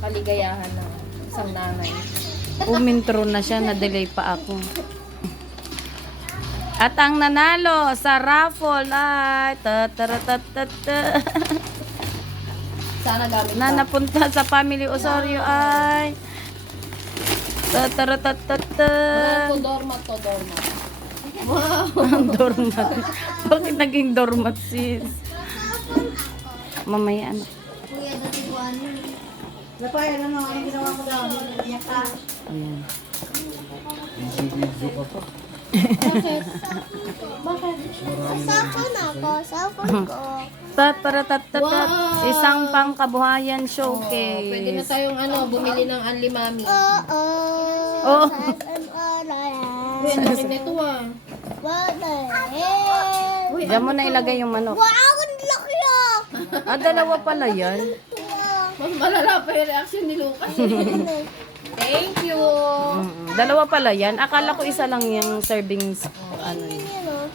kaligayahan ng isang nanay. Umintro na siya, na-delay pa ako. At ang nanalo sa raffle ay Sana gamit na napunta sa Family Osorio ay Mga to dormat. ang dormat. Bakit naging dormat sis? Mamaya anak. Kuya, dati ko ano. Napaya na mga ang ginawa ko daw. Iyak ka. Ayan. Cellphone ako. Cellphone ko. Isang pangkabuhayan Pwede na showcase. tayong bumili ng Anli Mami. Oo. Oh. Uy, ang laki nito ah. Uy, Diyan mo na ilagay yung manok. Wow, ang laki ah! Dalawa pala yan. mas malala pa yung reaction ni Lucas. Thank you. Dalawa pala yan. Akala ko isa lang yung servings. Ano yun. Ano?